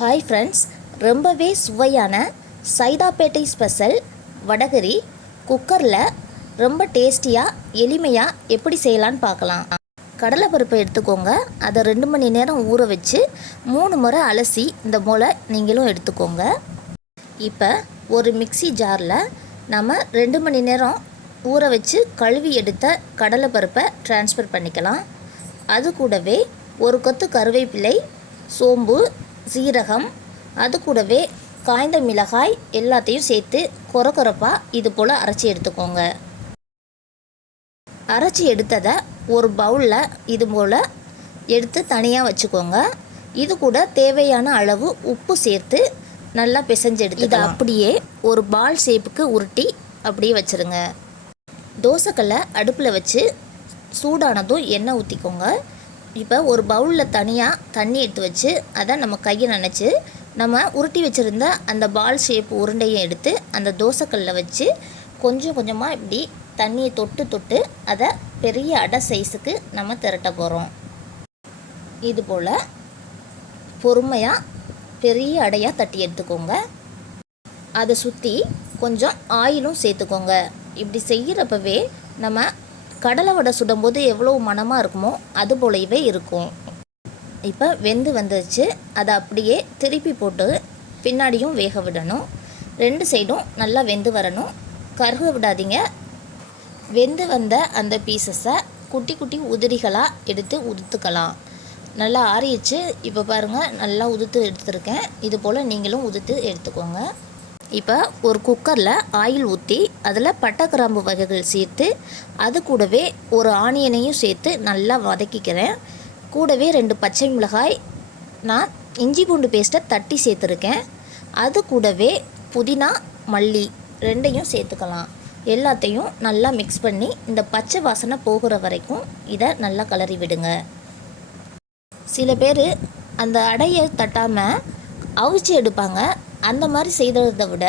Hi friends, ரொம்பவே சுவையான Saidapet special vada curry குக்கரில் ரொம்ப டேஸ்டியாக எளிமையாக எப்படி செய்யலான்னு பார்க்கலாம். கடலைப்பருப்பை எடுத்துக்கோங்க. அதை 2 மணி நேரம் ஊற வச்சு 3 முறை அலசி இந்த போல் நீங்களும் எடுத்துக்கோங்க. இப்போ ஒரு மிக்ஸி ஜாரில் நம்ம 2 மணி நேரம் ஊற வச்சு கழுவி எடுத்த கடலைப்பருப்பை ட்ரான்ஸ்ஃபர் பண்ணிக்கலாம். அது கூடவே ஒரு கொத்து கருவேப்பிலை, சோம்பு, சீரகம், அது கூடவே காய்ந்த மிளகாய் எல்லாத்தையும் சேர்த்து கொரகொரப்பாக இது போல் அரைச்சி எடுத்துக்கோங்க. அரைச்சி எடுத்ததை ஒரு பவுலில் இது போல் எடுத்து தனியாக வச்சுக்கோங்க. இது கூட தேவையான அளவு உப்பு சேர்த்து நல்லா பிசைஞ்சு எடுத்து இதை அப்படியே ஒரு பால் ஷேப்புக்கு உருட்டி அப்படியே வச்சுருங்க. தோசைக்கல்லை அடுப்பில் வச்சு சூடானதும் எண்ணெய் ஊற்றிக்கோங்க. இப்போ ஒரு பவுலில் தனியாக தண்ணி எடுத்து வச்சு அதை நம்ம கையை நனைச்சி நம்ம உருட்டி வச்சுருந்த அந்த பால் ஷேப் உருண்டையை எடுத்து அந்த தோசைக்கல்லில் வச்சு கொஞ்சம் கொஞ்சமாக இப்படி தண்ணியை தொட்டு அதை பெரிய அடை சைஸுக்கு நம்ம திரட்ட போகிறோம். இது போல் பொறுமையாக பெரிய அடையாக தட்டி எடுத்துக்கோங்க. அதை சுற்றி கொஞ்சம் ஆயிலும் சேர்த்துக்கோங்க. இப்படி செய்கிறப்பவே நம்ம கடலை வடை சுடும்போது எவ்வளோ மணமாக இருக்குமோ அது போலவே இருக்கும். இப்போ வெந்து வந்துச்சு. அதை அப்படியே திருப்பி போட்டு பின்னாடியும் வேக விடணும். 2 சைடும் நல்லா வெந்து வரணும். கருக விடாதீங்க. வெந்து வந்த அந்த பீசஸை குட்டி குட்டி உதிரிகளாக எடுத்து உதுத்துக்கலாம். நல்லா ஆறிடுச்சு. இப்போ பாருங்கள், நல்லா உதுத்து எடுத்துருக்கேன். இது போல் நீங்களும் உதுத்து எடுத்துக்கோங்க. இப்போ ஒரு குக்கரில் ஆயில் ஊற்றி அதில் பட்டை கிராம்பு வகைகள் சேர்த்து அது கூடவே ஒரு ஆனியனையும் சேர்த்து நல்லா வதக்கிக்கிறேன். கூடவே 2 பச்சை மிளகாய், நான் இஞ்சி பூண்டு பேஸ்ட்டை தட்டி சேர்த்துருக்கேன். அது கூடவே புதினா, மல்லி 2யும் சேர்த்துக்கலாம். எல்லாத்தையும் நல்லா மிக்ஸ் பண்ணி இந்த பச்சை வாசனை போகிற வரைக்கும் இதை நல்லா கிளறி விடுங்க. சில பேர் அந்த அடையை தட்டாமல் அவிச்சு எடுப்பாங்க. அந்த மாதிரி செய்கிறத விட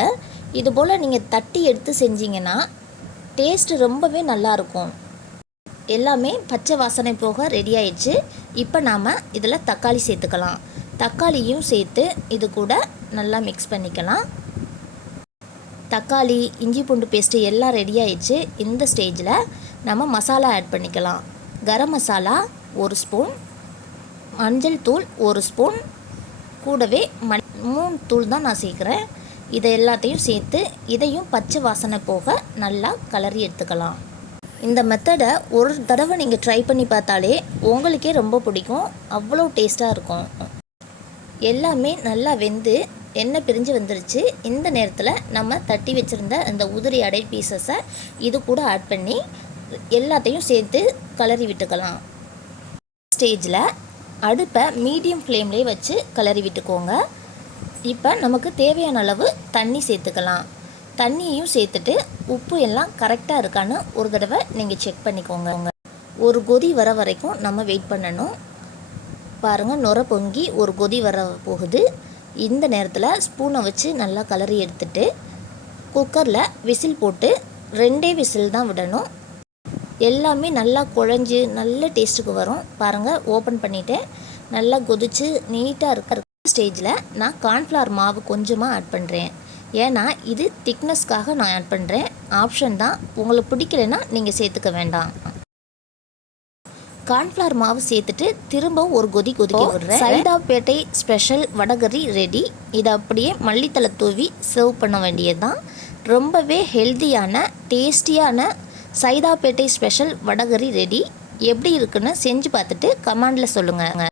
இது போல் நீங்கள் தட்டி எடுத்து செஞ்சிங்கன்னா டேஸ்ட்டு ரொம்பவே நல்லாயிருக்கும். எல்லாமே பச்சை வாசனை போக ரெடி ஆயிடுச்சு. இப்போ நாம் இதில் தக்காளி சேர்த்துக்கலாம். தக்காளியும் சேர்த்து இது கூட நல்லா மிக்ஸ் பண்ணிக்கலாம். தக்காளி, இஞ்சி பூண்டு பேஸ்ட்டு எல்லாம் ரெடி ஆயிடுச்சு. இந்த ஸ்டேஜில் நம்ம மசாலா ஆட் பண்ணிக்கலாம். கரம் மசாலா 1 ஸ்பூன், மஞ்சள் தூள் 1 ஸ்பூன், கூடவே 3 தூள் தான் நான் சேர்க்குறேன். இதை எல்லாத்தையும் சேர்த்து இதையும் பச்சை வாசனை போக நல்லா கிளறி எடுத்துக்கலாம். இந்த மெத்தடை ஒரு தடவை நீங்கள் ட்ரை பண்ணி பார்த்தாலே உங்களுக்கே ரொம்ப பிடிக்கும். அவ்வளோ டேஸ்ட்டாக இருக்கும். எல்லாமே நல்லா வெந்து எண்ணெய் பிரிஞ்சு வந்துருச்சு. இந்த நேரத்தில் நம்ம தட்டி வச்சுருந்த அந்த உதிரி அடை பீசஸை இது கூட ஆட் பண்ணி எல்லாத்தையும் சேர்த்து கிளறி விட்டுக்கலாம். ஸ்டேஜில் அடுப்பை மீடியம் ஃப்ளேம்லேயே வச்சு கிளறி விட்டுக்கோங்க. இப்போ நமக்கு தேவையான அளவு தண்ணி சேர்த்துக்கலாம். தண்ணியையும் சேர்த்துட்டு உப்பு எல்லாம் கரெக்டாக இருக்கான்னு ஒரு தடவை நீங்கள் செக் பண்ணிக்கோங்க. ஒரு கொதி வர வரைக்கும் நம்ம வெயிட் பண்ணணும். பாருங்கள், நுர பொங்கி ஒரு கொதி வர போகுது. இந்த நேரத்தில் ஸ்பூனை வச்சு நல்லா கிளறி எடுத்துட்டு குக்கரில் விசில் போட்டு 2 விசில் தான் விடணும். எல்லாமே நல்லா குழஞ்சி நல்ல டேஸ்ட்டுக்கு வரும். பாருங்கள், ஓப்பன் பண்ணிவிட்டேன். நல்லா கொதிச்சு நீட்டாக இருக்கிற ஸ்டேஜில் நான் கார்ன்ஃப்ளவர் மாவு கொஞ்சமாக ஆட் பண்ணுறேன். ஏன்னா இது திக்னஸ்க்காக நான் ஆட் பண்ணுறேன். ஆப்ஷன் தான். உங்களுக்கு பிடிக்கலைன்னா நீங்கள் சேர்த்துக்க வேண்டாம். கார்ன்ஃப்ளவர் மாவு சேர்த்துட்டு திரும்பவும் ஒரு கொதிக்க விடுறேன். Saidapet special vada curry ready. இதை அப்படியே மல்லித்தலை தூவி சர்வ் பண்ண வேண்டியது தான். ரொம்பவே ஹெல்த்தியான டேஸ்டியான சைதாப்பேட்டை ஸ்பெஷல் வடகரி ரெடி. எப்படி இருக்குன்னு செஞ்சு பார்த்துட்டு கமெண்டில் சொல்லுங்கள்.